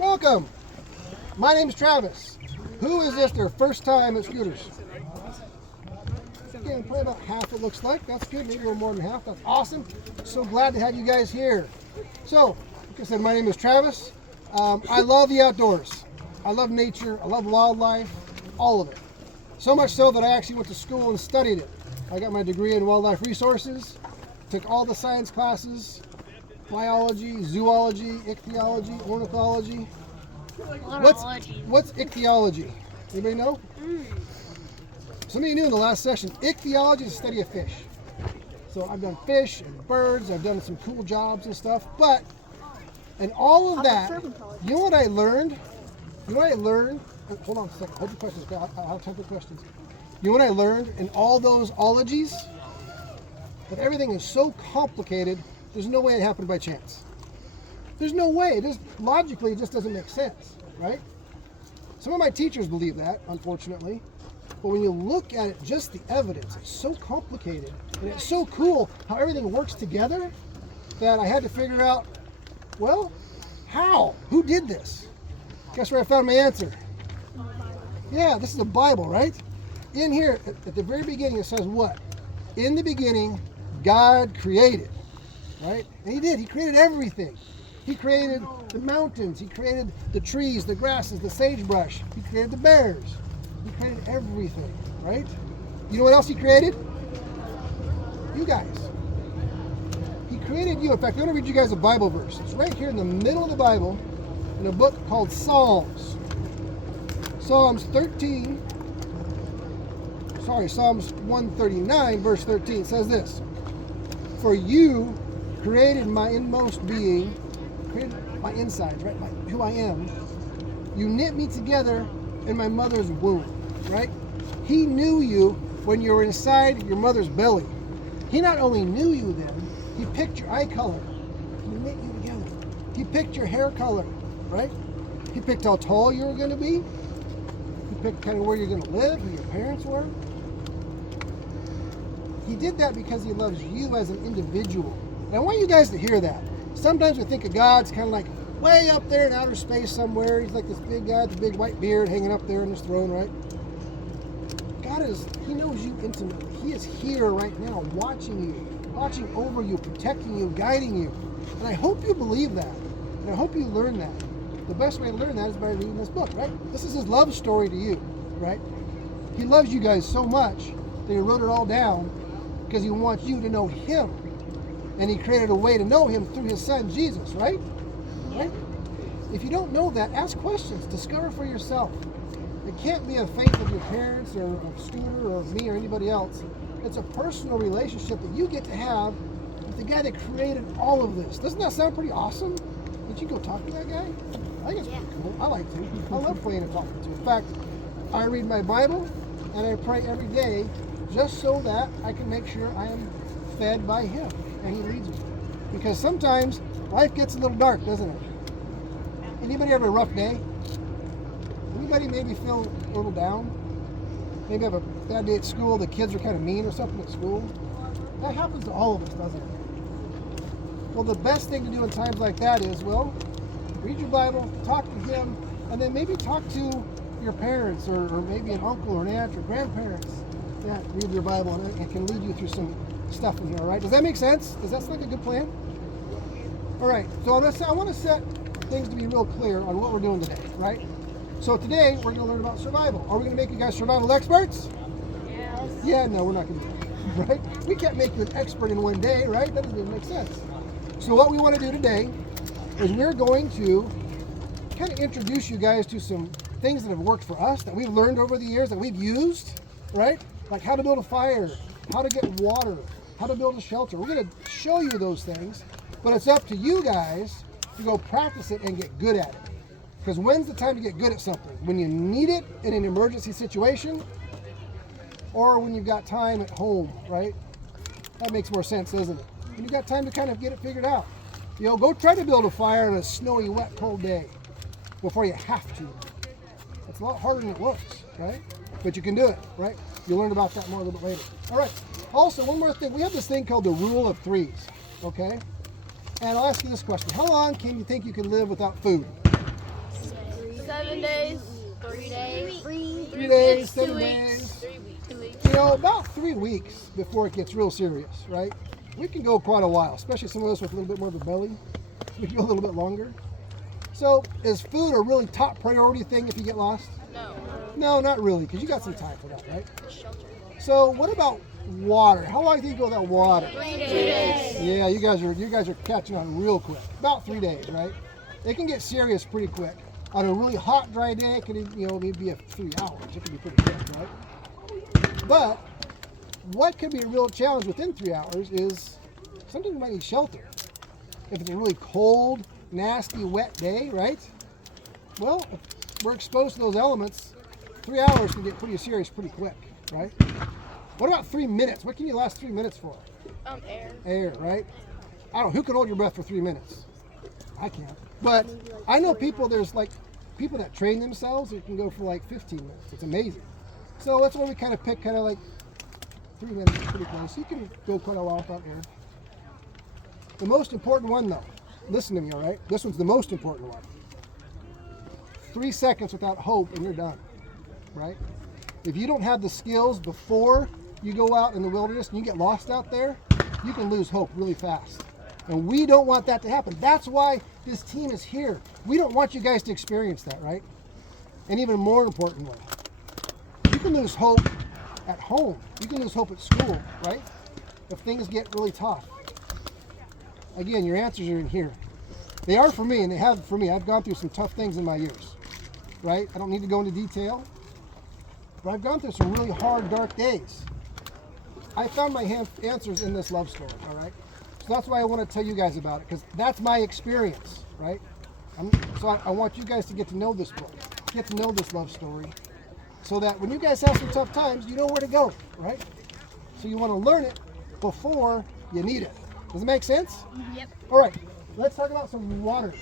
Welcome. My name's Travis. Who is this their first time at Scooters? Okay, probably about half it looks like. That's good, maybe a little more than half. That's awesome. So glad to have you guys here. So, like I said, my name is Travis. I love the outdoors. I love nature. I love wildlife, all of it. So much so that I actually went to school and studied it. I got my degree in wildlife resources, took all the science classes, biology, zoology, ichthyology, ornithology. What's ichthyology? Anybody know? Some of you knew in the last session, ichthyology is the study of fish. So I've done fish and birds, I've done some cool jobs and stuff, but and all of that, you know what I learned? Hold on a second, hold your questions, I'll have time for questions. You know what I learned in all those ologies? That everything is so complicated, there's no way it happened by chance. There's no way, logically it just doesn't make sense, right? Some of my teachers believe that, unfortunately. But when you look at it, just the evidence, it's so complicated. And it's so cool how everything works together that I had to figure out, well, how? Who did this? Guess where I found my answer? Yeah, this is the Bible, right? In here, at the very beginning, it says what? In the beginning, God created, right? And He did. He created everything. He created the mountains. He created the trees, the grasses, the sagebrush. He created the bears. He created everything, right? You know what else He created? You guys. He created you. In fact, I'm going to read you guys a Bible verse. It's right here in the middle of the Bible in a book called Psalms. Psalms 139, verse 13 says this. For you created my inmost being, created my insides, right? Who I am. You knit me together in my mother's womb, right? He knew you when you were inside your mother's belly. He not only knew you then, He picked your eye color. He knit you together. He picked your hair color, right? He picked how tall you were going to be. He picked kind of where you're going to live, who your parents were. He did that because He loves you as an individual. And I want you guys to hear that. Sometimes we think of God's kind of like way up there in outer space somewhere. He's like this big guy with the big white beard hanging up there in His throne, right? God He knows you intimately. He is here right now watching you, watching over you, protecting you, guiding you. And I hope you believe that. And I hope you learn that. The best way to learn that is by reading this book, right? This is His love story to you, right? He loves you guys so much that He wrote it all down because He wants you to know Him. And He created a way to know Him through His Son, Jesus, right? Right? If you don't know that, ask questions. Discover for yourself. It can't be a faith of your parents or of Scooter or of me or anybody else. It's a personal relationship that you get to have with the guy that created all of this. Doesn't that sound pretty awesome? Did you go talk to that guy? I think it's pretty cool. I like to. I love playing and talking to. In fact, I read my Bible and I pray every day just so that I can make sure I am fed by Him and He leads me. Because sometimes life gets a little dark, doesn't it? Anybody have a rough day? Anybody maybe feel a little down? Maybe have a bad day at school, the kids are kind of mean or something at school? That happens to all of us, doesn't it? Well, the best thing to do in times like that is, well, read your Bible, talk to Him, and then maybe talk to your parents or maybe an uncle or an aunt or grandparents that read your Bible and can lead you through some stuff in here, all right? Does that make sense? Does that sound like a good plan? All right, so I want to set things to be real clear on what we're doing today, right? So today, we're going to learn about survival. Are we going to make you guys survival experts? Yes. Yeah, no, we're not going to do that, right? We can't make you an expert in one day, right? That doesn't even make sense. So what we want to do today is we're going to kind of introduce you guys to some things that have worked for us, that we've learned over the years, that we've used, right? Like how to build a fire, how to get water, how to build a shelter. We're going to show you those things, but it's up to you guys to go practice it and get good at it. Because when's the time to get good at something? When you need it in an emergency situation, or when you've got time at home, right? That makes more sense, doesn't it? When you've got time to kind of get it figured out. You know, go try to build a fire on a snowy, wet, cold day before you have to. It's a lot harder than it looks, right? But you can do it, right? You'll learn about that more a little bit later. All right. Also, one more thing. We have this thing called the rule of threes, okay? And I'll ask you this question. How long can you think you can live without food? 7 days. 3 days. 3 days, 7 2 days. 3 weeks. 2 weeks. You know, about 3 weeks before it gets real serious, right? We can go quite a while, especially some of us with a little bit more of a belly. We can go a little bit longer. So, is food a really top priority thing if you get lost? No. No, not really, because you got some time for that, right? Shelter. So, what about water? How long do you go without water? 3 days. Yeah, you guys are catching on real quick. About 3 days, right? It can get serious pretty quick. On a really hot, dry day, it could maybe be 3 hours. It can be pretty quick, right? But what could be a real challenge within 3 hours is sometimes you might need shelter. If it's a really cold, nasty, wet day, right? Well, if we're exposed to those elements, 3 hours can get pretty serious pretty quick, right? What about 3 minutes? What can you last 3 minutes for? Air. Air, right? I don't know, who can hold your breath for 3 minutes? I can't. But I know there's like people that train themselves who can go for like 15 minutes. It's amazing. So that's why we kind of pick like 3 minutes is pretty close. You can go quite a while without air. The most important one though, listen to me, all right? This one's the most important one. 3 seconds without hope and you're done, right? If you don't have the skills before you go out in the wilderness and you get lost out there, you can lose hope really fast. And we don't want that to happen. That's why this team is here. We don't want you guys to experience that, right? And even more importantly, you can lose hope at home. You can lose hope at school, right? If things get really tough. Again, your answers are in here. They are for me, and they have for me. I've gone through some tough things in my years, right? I don't need to go into detail, but I've gone through some really hard, dark days. I found my answers in this love story, all right? So that's why I want to tell you guys about it, because that's my experience, right? I want you guys to get to know this book, get to know this love story, so that when you guys have some tough times, you know where to go, right? So you want to learn it before you need it. Does it make sense? Yep. All right, let's talk about some water.